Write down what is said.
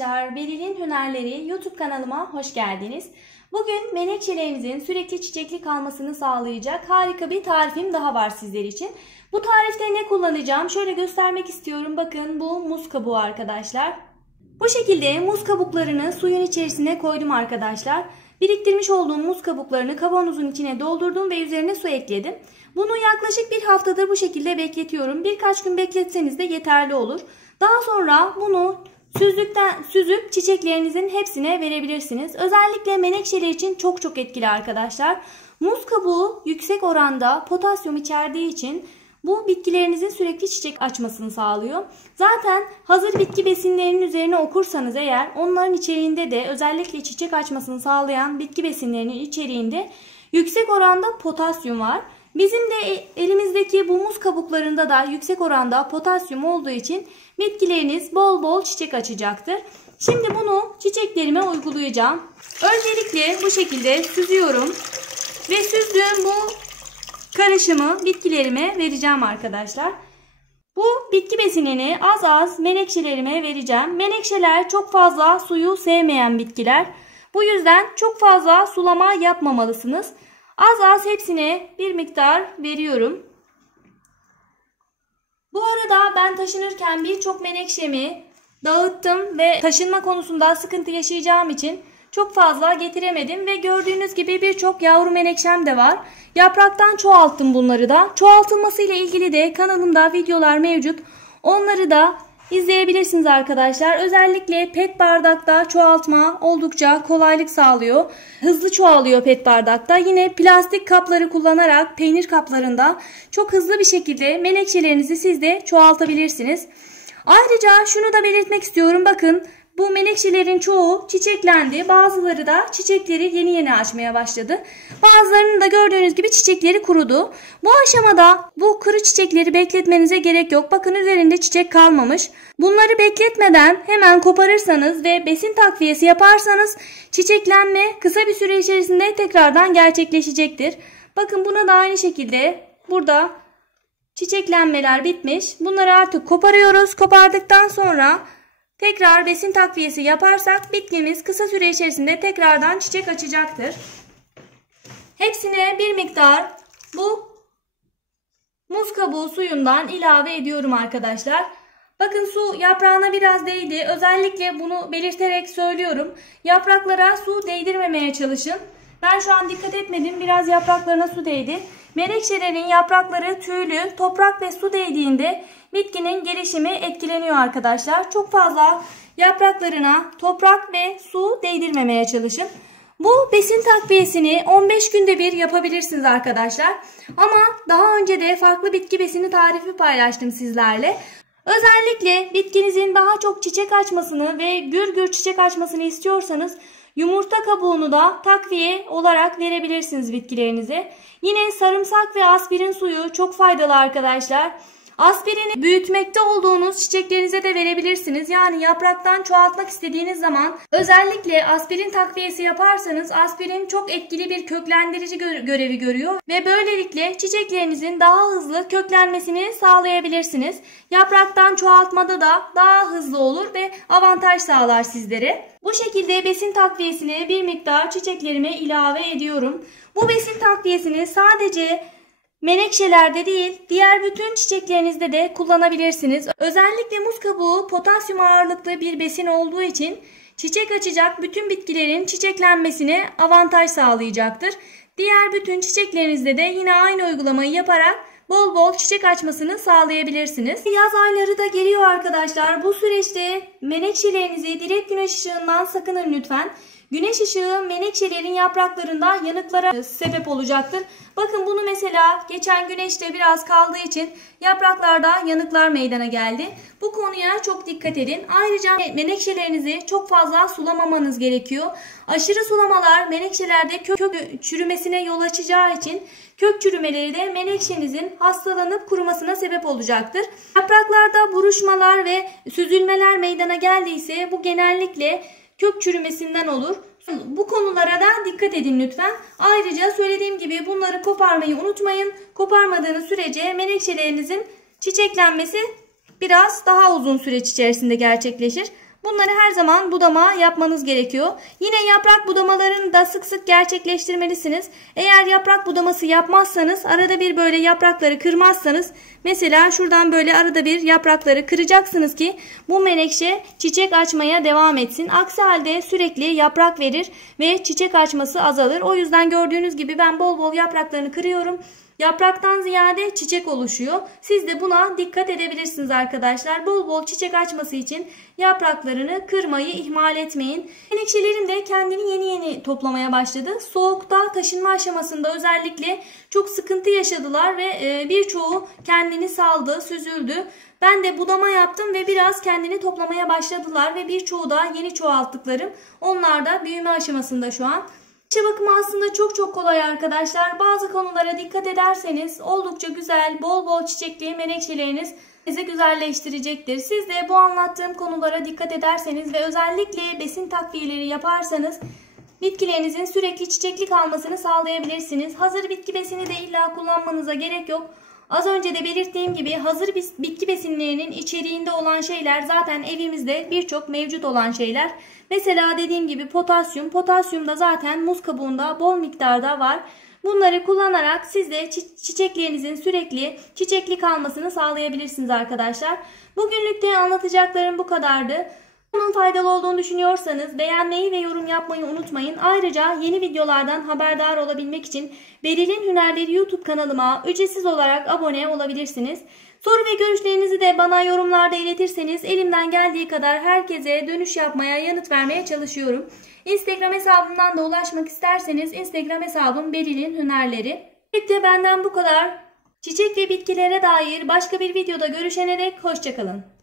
arkadaşlar, Beril'in Hünerleri YouTube kanalıma hoş geldiniz. Bugün menekşelerinizin sürekli çiçekli kalmasını sağlayacak harika bir tarifim daha var sizler için. Bu tarifte ne kullanacağım? Şöyle göstermek istiyorum. Bakın, bu muz kabuğu arkadaşlar. Bu şekilde muz kabuklarını suyun içerisine koydum arkadaşlar. Biriktirmiş olduğum muz kabuklarını kavanozun içine doldurdum ve üzerine su ekledim. Bunu yaklaşık bir haftadır bu şekilde bekletiyorum. Birkaç gün bekletseniz de yeterli olur. Daha sonra bunu süzüp çiçeklerinizin hepsine verebilirsiniz. Özellikle menekşeler için çok etkili arkadaşlar. Muz kabuğu yüksek oranda potasyum içerdiği için bu bitkilerinizin sürekli çiçek açmasını sağlıyor. Zaten hazır bitki besinlerinin üzerine okursanız eğer, onların içeriğinde de özellikle çiçek açmasını sağlayan bitki besinlerinin içeriğinde yüksek oranda potasyum var. Bizim de elimizdeki bu muz kabuklarında da yüksek oranda potasyum olduğu için bitkileriniz bol çiçek açacaktır. Şimdi bunu çiçeklerime uygulayacağım. Öncelikle bu şekilde süzüyorum ve süzdüğüm bu karışımı bitkilerime vereceğim arkadaşlar. Bu bitki besinini az menekşelerime vereceğim. Menekşeler çok fazla suyu sevmeyen bitkiler. Bu yüzden çok fazla sulama yapmamalısınız. Az hepsine bir miktar veriyorum. Bu arada ben taşınırken birçok menekşemi dağıttım ve taşınma konusunda sıkıntı yaşayacağım için çok fazla getiremedim ve gördüğünüz gibi birçok yavru menekşem de var. Yapraktan çoğalttım bunları da. Çoğaltılması ile ilgili de kanalımda videolar mevcut. Onları da İzleyebilirsiniz arkadaşlar. Özellikle pet bardakta çoğaltma oldukça kolaylık sağlıyor. Hızlı çoğalıyor pet bardakta. Yine plastik kapları kullanarak peynir kaplarında çok hızlı bir şekilde menekşelerinizi siz de çoğaltabilirsiniz. Ayrıca şunu da belirtmek istiyorum. Bakın, bu menekşelerin çoğu çiçeklendi. Bazıları da çiçekleri yeni açmaya başladı. Bazılarının da gördüğünüz gibi çiçekleri kurudu. Bu aşamada bu kuru çiçekleri bekletmenize gerek yok. Bakın, üzerinde çiçek kalmamış. Bunları bekletmeden hemen koparırsanız ve besin takviyesi yaparsanız çiçeklenme kısa bir süre içerisinde tekrardan gerçekleşecektir. Bakın, buna da aynı şekilde burada çiçeklenmeler bitmiş. Bunları artık koparıyoruz. Kopardıktan sonra tekrar besin takviyesi yaparsak bitkimiz kısa süre içerisinde tekrardan çiçek açacaktır. Hepsine bir miktar bu muz kabuğu suyundan ilave ediyorum arkadaşlar. Bakın, su yaprağına biraz değdi. Özellikle bunu belirterek söylüyorum. Yapraklara su değdirmemeye çalışın. Ben şu an dikkat etmedim. Biraz yapraklarına su değdi. Menekşelerin yaprakları tüylü, toprak ve su değdiğinde bitkinin gelişimi etkileniyor arkadaşlar. Çok fazla yapraklarına toprak ve su değdirmemeye çalışın. Bu besin takviyesini 15 günde bir yapabilirsiniz arkadaşlar. Ama daha önce de farklı bitki besini tarifi paylaştım sizlerle. Özellikle bitkinizin daha çok çiçek açmasını ve gür çiçek açmasını istiyorsanız yumurta kabuğunu da takviye olarak verebilirsiniz bitkilerinize. Yine sarımsak ve aspirin suyu çok faydalı arkadaşlar. Aspirini büyütmekte olduğunuz çiçeklerinize de verebilirsiniz. Yani yapraktan çoğaltmak istediğiniz zaman özellikle aspirin takviyesi yaparsanız aspirin çok etkili bir köklendirici görevi görüyor. Ve böylelikle çiçeklerinizin daha hızlı köklenmesini sağlayabilirsiniz. Yapraktan çoğaltmada da daha hızlı olur ve avantaj sağlar sizlere. Bu şekilde besin takviyesini bir miktar çiçeklerime ilave ediyorum. Bu besin takviyesini sadece menekşelerde değil, diğer bütün çiçeklerinizde de kullanabilirsiniz. Özellikle muz kabuğu potasyum ağırlıklı bir besin olduğu için çiçek açacak bütün bitkilerin çiçeklenmesine avantaj sağlayacaktır. Diğer bütün çiçeklerinizde de yine aynı uygulamayı yaparak bol çiçek açmasını sağlayabilirsiniz. Yaz ayları da geliyor arkadaşlar. Bu süreçte menekşelerinizi direkt güneş ışığından sakının lütfen. Güneş ışığı menekşelerin yapraklarında yanıklara sebep olacaktır. Bakın, bunu mesela geçen güneşte biraz kaldığı için yapraklarda yanıklar meydana geldi. Bu konuya çok dikkat edin. Ayrıca menekşelerinizi çok fazla sulamamanız gerekiyor. Aşırı sulamalar menekşelerde kök çürümesine yol açacağı için kök çürümeleri de menekşenizin hastalanıp kurumasına sebep olacaktır. Yapraklarda buruşmalar ve süzülmeler meydana geldiyse bu genellikle kök çürümesinden olur. Bu konulara da dikkat edin lütfen. Ayrıca söylediğim gibi bunları koparmayı unutmayın. Koparmadığınız sürece menekşelerinizin çiçeklenmesi biraz daha uzun süreç içerisinde gerçekleşir. Bunları her zaman budama yapmanız gerekiyor. Yine yaprak budamalarını da sık sık gerçekleştirmelisiniz. Eğer yaprak budaması yapmazsanız, arada bir böyle yaprakları kırmazsanız, mesela şuradan böyle arada bir yaprakları kıracaksınız ki bu menekşe çiçek açmaya devam etsin. Aksi halde sürekli yaprak verir ve çiçek açması azalır. O yüzden gördüğünüz gibi ben bol bol yapraklarını kırıyorum. Yapraktan ziyade çiçek oluşuyor. Siz de buna dikkat edebilirsiniz arkadaşlar. Bol bol çiçek açması için yapraklarını kırmayı ihmal etmeyin. Menekşelerim de kendini yeni yeni toplamaya başladı. Soğukta taşınma aşamasında özellikle çok sıkıntı yaşadılar ve birçoğu kendini saldı, süzüldü. Ben de budama yaptım ve biraz kendini toplamaya başladılar ve birçoğu da yeni çoğalttıklarım. Onlar da büyüme aşamasında şu an. Menekşe bakımı aslında çok kolay arkadaşlar. Bazı konulara dikkat ederseniz oldukça güzel, bol bol çiçekli menekşeleriniz sizi güzelleştirecektir. Siz de bu anlattığım konulara dikkat ederseniz ve özellikle besin takviyeleri yaparsanız bitkilerinizin sürekli çiçekli kalmasını sağlayabilirsiniz. Hazır bitki besini de illa kullanmanıza gerek yok. Az önce de belirttiğim gibi hazır bitki besinlerinin içeriğinde olan şeyler zaten evimizde birçok mevcut olan şeyler. Mesela dediğim gibi potasyum. Potasyum da zaten muz kabuğunda bol miktarda var. Bunları kullanarak siz de çiçeklerinizin sürekli çiçekli kalmasını sağlayabilirsiniz arkadaşlar. Bugünlük de anlatacaklarım bu kadardı. Bunun faydalı olduğunu düşünüyorsanız beğenmeyi ve yorum yapmayı unutmayın. Ayrıca yeni videolardan haberdar olabilmek için Beril'in Hünerleri YouTube kanalıma ücretsiz olarak abone olabilirsiniz. Soru ve görüşlerinizi de bana yorumlarda iletirseniz elimden geldiği kadar herkese dönüş yapmaya, yanıt vermeye çalışıyorum. Instagram hesabımdan da ulaşmak isterseniz Instagram hesabım Beril'in Hünerleri. Birlikte benden bu kadar. Çiçek ve bitkilere dair başka bir videoda görüşene dek hoşçakalın.